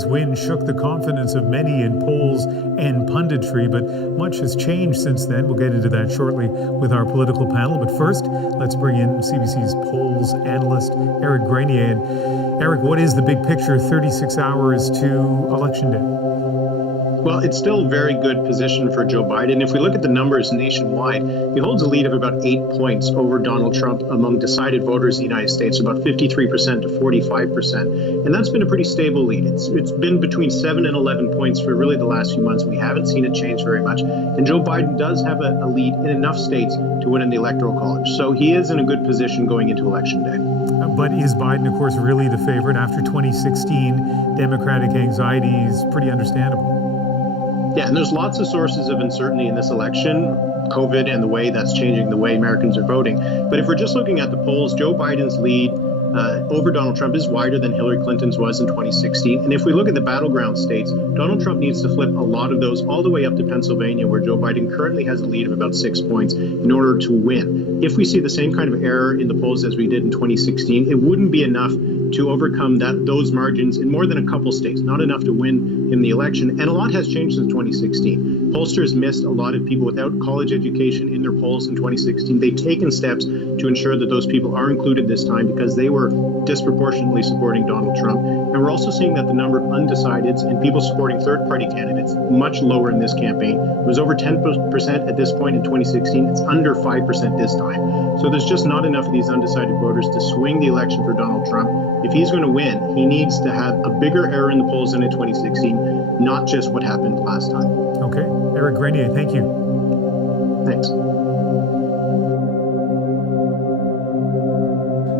his win shook the confidence of many in polls and punditry, but much has changed since then. We'll get into that shortly with our political panel. But first, let's bring in CBC's polls analyst, Eric Grenier. And Eric, what is the big picture 36 hours to Election Day? Well, it's still a very good position for Joe Biden. If we look at the numbers nationwide, he holds a lead of about 8 points over Donald Trump among decided voters in the United States, about 53% to 45%. And that's been a pretty stable lead. It's been between 7 and 11 points for really the last few months. We haven't seen it change very much. And Joe Biden does have a lead in enough states to win in the Electoral College. So he is in a good position going into Election Day. But is Biden, of course, really the favorite? After 2016, Democratic anxiety is pretty understandable. Yeah, and there's lots of sources of uncertainty in this election, COVID and the way that's changing the way Americans are voting. But if we're just looking at the polls, Joe Biden's lead over Donald Trump is wider than Hillary Clinton's was in 2016. And if we look at the battleground states, Donald Trump needs to flip a lot of those all the way up to Pennsylvania, where Joe Biden currently has a lead of about 6 points in order to win. If we see the same kind of error in the polls as we did in 2016, it wouldn't be enough to overcome those margins in more than a couple states, not enough to win in the election. And a lot has changed since 2016. Pollsters missed a lot of people without college education in their polls in 2016. They've taken steps to ensure that those people are included this time because they were disproportionately supporting Donald Trump. And we're also seeing that the number of undecideds and people supporting third-party candidates much lower in this campaign. It was over 10% at this point in 2016. It's under 5% this time. So there's just not enough of these undecided voters to swing the election for Donald Trump. If he's going to win, he needs to have a bigger error in the polls than in 2016, not just what happened last time. Okay. Eric Grenier, thank you. Thanks.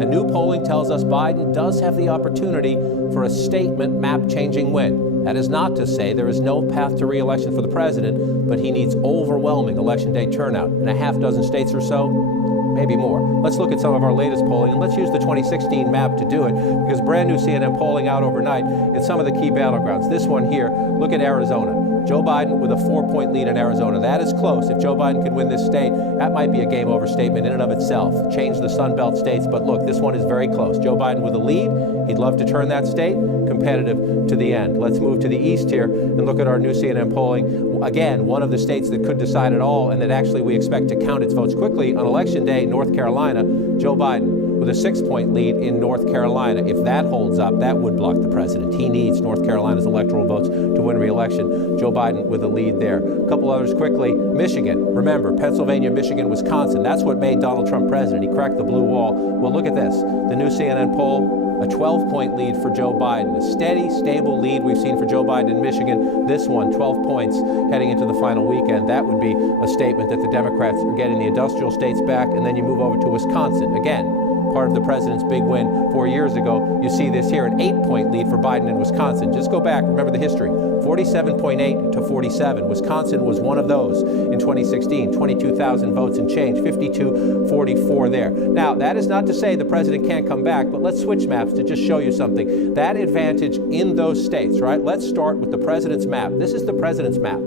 And new polling tells us Biden does have the opportunity for a statement map-changing win. That is not to say there is no path to re-election for the president, but he needs overwhelming Election Day turnout in a half dozen states or so, maybe more. Let's look at some of our latest polling, and let's use the 2016 map to do it, because brand new CNN polling out overnight in some of the key battlegrounds. This one here, look at Arizona. Joe Biden with a 4-point lead in Arizona. That is close. If Joe Biden can win this state, that might be a game over statement in and of itself. Change the Sun Belt states, but look, this one is very close. Joe Biden with a lead. He'd love to turn that state competitive to the end. Let's move to the east here and look at our new CNN polling. Again, one of the states that could decide it all and that actually we expect to count its votes quickly on Election Day, North Carolina. Joe Biden with a 6-point lead in North Carolina. If that holds up, that would block the president. He needs North Carolina's electoral votes to win re-election. Joe Biden with a lead there. A couple others quickly. Michigan. Remember, Pennsylvania, Michigan, Wisconsin. That's what made Donald Trump president. He cracked the blue wall. Well, look at this. The new CNN poll, a 12-point lead for Joe Biden. A steady, stable lead we've seen for Joe Biden in Michigan. This one, 12 points heading into the final weekend. That would be a statement that the Democrats are getting the industrial states back. And then you move over to Wisconsin. Again, part of the president's big win 4 years ago. You see this here, an 8-point lead for Biden in Wisconsin. Just go back, remember the history, 47.8 to 47. Wisconsin was one of those in 2016, 22,000 votes and change, 52-44 there. Now, that is not to say the president can't come back, but let's switch maps to just show you something. That advantage in those states, right? Let's start with the president's map. This is the president's map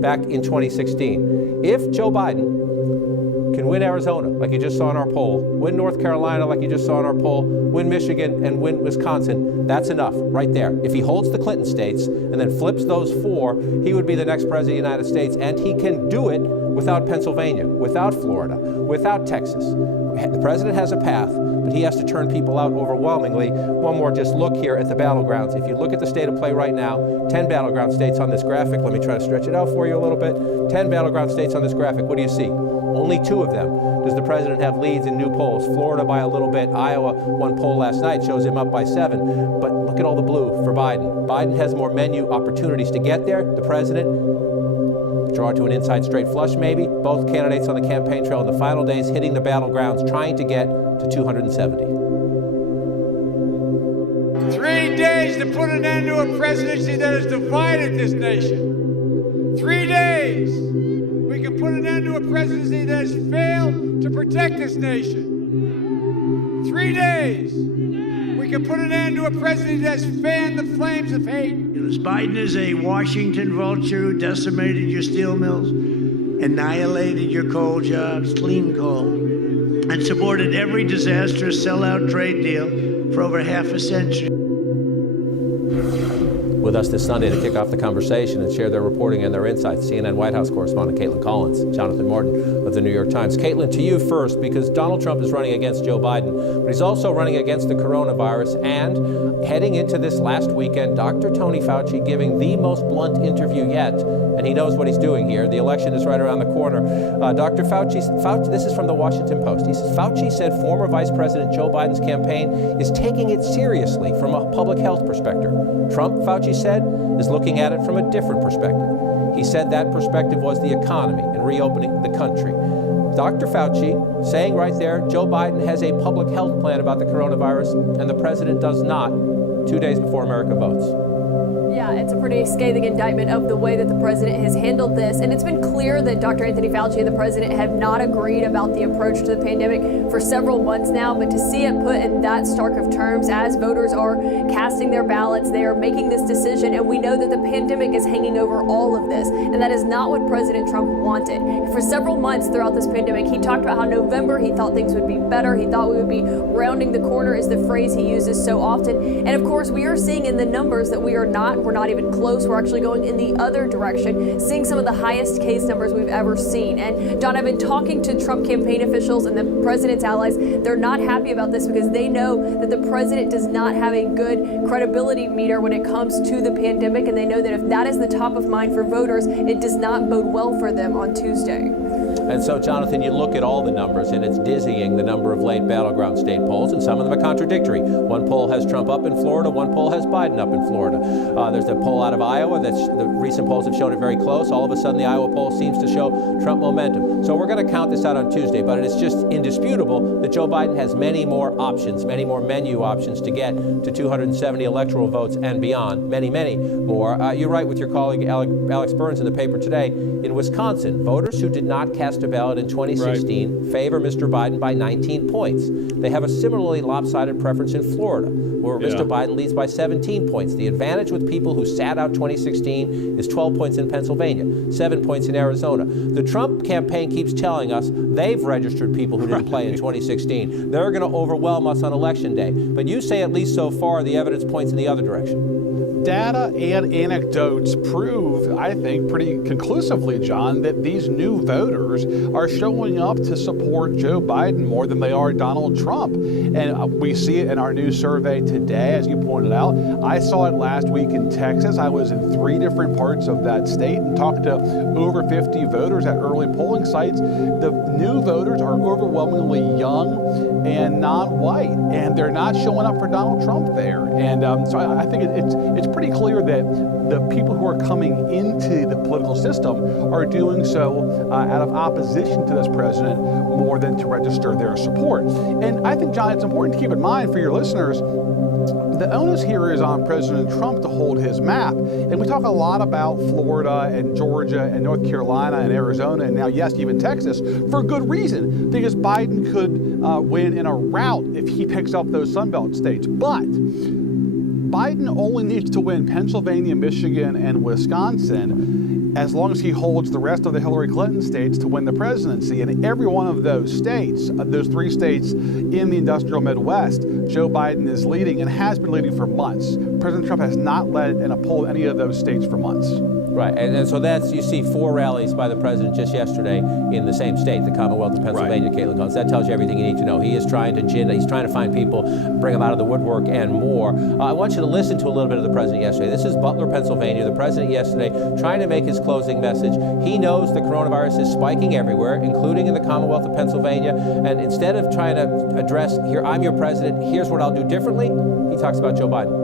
back in 2016. If Joe Biden can win Arizona, like you just saw in our poll, win North Carolina, like you just saw in our poll, win Michigan, and win Wisconsin, that's enough right there. If he holds the Clinton states and then flips those 4, he would be the next president of the United States, and he can do it without Pennsylvania, without Florida, without Texas. The president has a path, but he has to turn people out overwhelmingly. One more just look here at the battlegrounds. If you look at the state of play right now, 10 battleground states on this graphic. Let me try to stretch it out for you a little bit. 10 battleground states on this graphic. What do you see? Only 2 of them does the president have leads in new polls. Florida by a little bit. Iowa, one poll last night shows him up by 7. But look at all the blue for Biden. Biden has more menu opportunities to get there. The president, draw to an inside straight flush maybe. Both candidates on the campaign trail in the final days hitting the battlegrounds, trying to get to 270. 3 days to put an end to a presidency that has divided this nation. 3 days. We can put an end to a presidency that has failed to protect this nation. 3 days. We can put an end to a presidency that has fanned the flames of hate. Biden is a Washington vulture who decimated your steel mills, annihilated your coal jobs, clean coal, and supported every disastrous sellout trade deal for over half a century. With us this Sunday to kick off the conversation and share their reporting and their insights, CNN White House correspondent Caitlin Collins, Jonathan Martin of the New York Times. Caitlin, to you first, because Donald Trump is running against Joe Biden, but he's also running against the coronavirus. And heading into this last weekend, Dr. Tony Fauci giving the most blunt interview yet, and he knows what he's doing here. The election is right around the corner. Dr. Fauci, this is from the Washington Post. He says, Fauci said former Vice President Joe Biden's campaign is taking it seriously from a public health perspective. Trump, Fauci said, is looking at it from a different perspective. He said that perspective was the economy and reopening the country. Dr. Fauci saying right there, Joe Biden has a public health plan about the coronavirus, and the president does not, 2 days before America votes. Yeah, it's a pretty scathing indictment of the way that the president has handled this. And it's been clear that Dr. Anthony Fauci and the president have not agreed about the approach to the pandemic for several months now. But to see it put in that stark of terms as voters are casting their ballots, they are making this decision. And we know that the pandemic is hanging over all of this. And that is not what President Trump wanted. For several months throughout this pandemic, he talked about how November he thought things would be better. He thought we would be rounding the corner, is the phrase he uses so often. And of course, we are seeing in the numbers that we're not even close. We're actually going in the other direction, seeing some of the highest case numbers we've ever seen. And Don, I've been talking to Trump campaign officials and the president's allies. They're not happy about this because they know that the president does not have a good credibility meter when it comes to the pandemic. And they know that if that is the top of mind for voters, it does not bode well for them on Tuesday. And so, Jonathan, you look at all the numbers, and it's dizzying, the number of late battleground state polls, and some of them are contradictory. One poll has Trump up in Florida, one poll has Biden up in Florida. There's a poll out of Iowa the recent polls have shown it very close. All of a sudden, the Iowa poll seems to show Trump momentum. So we're going to count this out on Tuesday, but it is just indisputable that Joe Biden has many more options, many more menu options to get to 270 electoral votes and beyond, many, many more. You write with your colleague Alex Burns in the paper today, in Wisconsin, voters who did not cast a ballot in 2016 favor Mr. Biden by 19 points. They have a similarly lopsided preference in Florida, where Mr. Biden leads by 17 points. The advantage with people who sat out 2016 is 12 points in Pennsylvania, 7 points in Arizona. The Trump campaign keeps telling us they've registered people who didn't play in 2016. They're going to overwhelm us on Election Day. But you say, at least so far, the evidence points in the other direction. Data and anecdotes prove, I think, pretty conclusively, John, that these new voters are showing up to support Joe Biden more than they are Donald Trump. And we see it in our new survey today, as you pointed out. I saw it last week in Texas. I was in 3 different parts of that state and talked to over 50 voters at early polling sites. The new voters are overwhelmingly young and non-white, and they're not showing up for Donald Trump there. And so I think it's pretty clear that the people who are coming into the political system are doing so out of opposition to this president more than to register their support. And I think, John, it's important to keep in mind for your listeners, the onus here is on President Trump to hold his map. And we talk a lot about Florida and Georgia and North Carolina and Arizona and now, yes, even Texas, for good reason, because Biden could win in a rout if he picks up those Sunbelt states. But Biden only needs to win Pennsylvania, Michigan, and Wisconsin as long as he holds the rest of the Hillary Clinton states to win the presidency. And in every one of those states, those 3 states in the industrial Midwest, Joe Biden is leading and has been leading for months. President Trump has not led in a poll in any of those states for months. Right, and so you see 4 rallies by the president just yesterday in the same state, the Commonwealth of Pennsylvania, right. Caitlin Collins. That tells you everything you need to know. He is trying to find people, bring them out of the woodwork and more. I want you to listen to a little bit of the president yesterday. This is Butler, Pennsylvania. The president yesterday trying to make his closing message. He knows the coronavirus is spiking everywhere, including in the Commonwealth of Pennsylvania. And instead of trying to address, here, I'm your president, here's what I'll do differently, he talks about Joe Biden.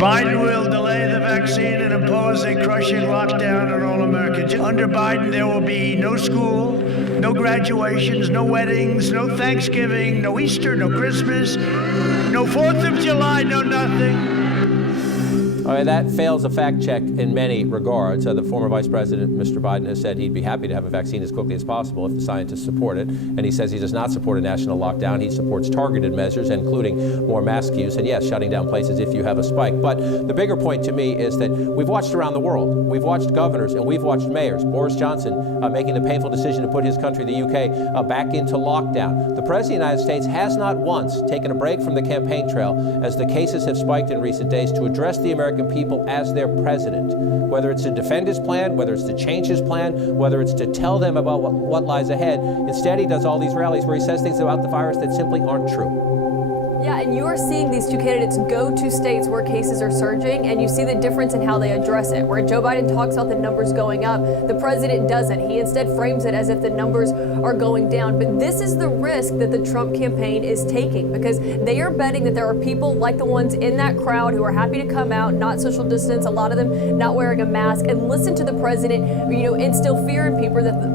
Biden will delay the vaccine and impose a crushing lockdown on all Americans. Under Biden, there will be no school, no graduations, no weddings, no Thanksgiving, no Easter, no Christmas, no 4th of July, no nothing. All right, that fails a fact check in many regards. The former Vice President, Mr. Biden, has said he'd be happy to have a vaccine as quickly as possible if the scientists support it. And he says he does not support a national lockdown. He supports targeted measures, including more mask use and, yes, shutting down places if you have a spike. But the bigger point to me is that we've watched around the world. We've watched governors and we've watched mayors. Boris Johnson making the painful decision to put his country, the UK, back into lockdown. The President of the United States has not once taken a break from the campaign trail as the cases have spiked in recent days to address the American people as their president, whether it's to defend his plan, whether it's to change his plan, whether it's to tell them about what lies ahead. Instead, he does all these rallies where he says things about the virus that simply aren't true. Yeah, and you are seeing these two candidates go to states where cases are surging, and you see the difference in how they address it. Where Joe Biden talks about the numbers going up, the president doesn't. He instead frames it as if the numbers are going down. But this is the risk that the Trump campaign is taking, because they are betting that there are people like the ones in that crowd who are happy to come out, not social distance, a lot of them not wearing a mask, and listen to the president, instill fear in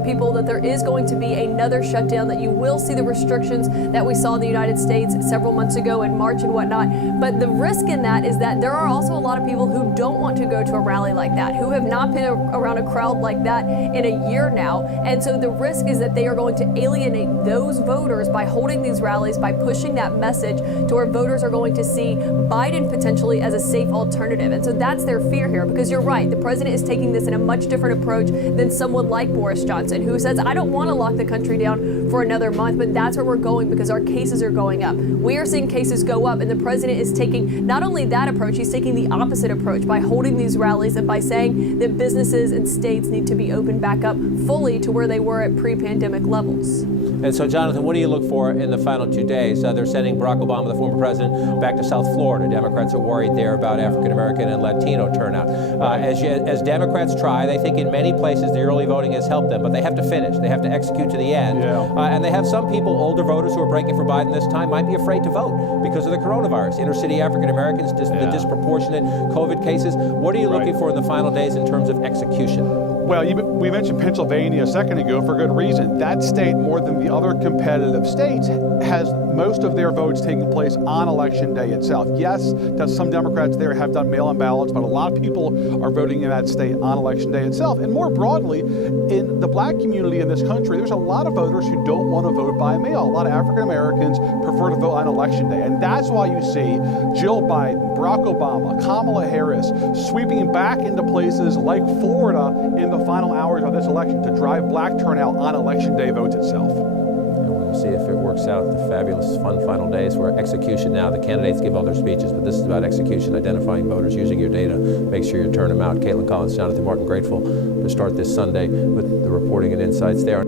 people that there is going to be another shutdown, that you will see the restrictions that we saw in the United States several months ago in March and whatnot. But the risk in that is that there are also a lot of people who don't want to go to a rally like that, who have not been around a crowd like that in a year now. And so the risk is that they are going to alienate those voters by holding these rallies, by pushing that message to where voters are going to see Biden potentially as a safe alternative. And so that's their fear here, because you're right, the president is taking this in a much different approach than someone like Boris Johnson, who says, I don't want to lock the country down for another month, but that's where we're going because our cases are going up. We are seeing cases go up, and the president is taking not only that approach, he's taking the opposite approach by holding these rallies and by saying that businesses and states need to be opened back up fully to where they were at pre-pandemic levels. And so, Jonathan, what do you look for in the final 2 days? They're sending Barack Obama, the former president, back to South Florida. Democrats are worried there about African-American and Latino turnout. As Democrats try, they think in many places the early voting has helped them, but they have to finish. They have to execute to the end. And they have some people, older voters who are breaking for Biden this time, might be afraid to vote because of the coronavirus. Inner-city African-Americans, the disproportionate COVID cases. What are you looking for in the final days in terms of execution? Well, we mentioned Pennsylvania a second ago for good reason. That state, more than the other competitive states, has most of their votes taking place on Election Day itself. Yes, some Democrats there have done mail-in ballots, but a lot of people are voting in that state on Election Day itself. And more broadly, in the black community in this country, there's a lot of voters who don't want to vote by mail. A lot of African Americans prefer to vote on Election Day. And that's why you see Jill Biden, Barack Obama, Kamala Harris sweeping back into places like Florida in the final hours of this election to drive black turnout on Election Day votes itself. We'll see if it works out. The fabulous, fun final days where execution now, the candidates give all their speeches, but this is about execution, identifying voters, using your data. Make sure you turn them out. Caitlin Collins, Jonathan Martin, grateful to start this Sunday with the reporting and insights there.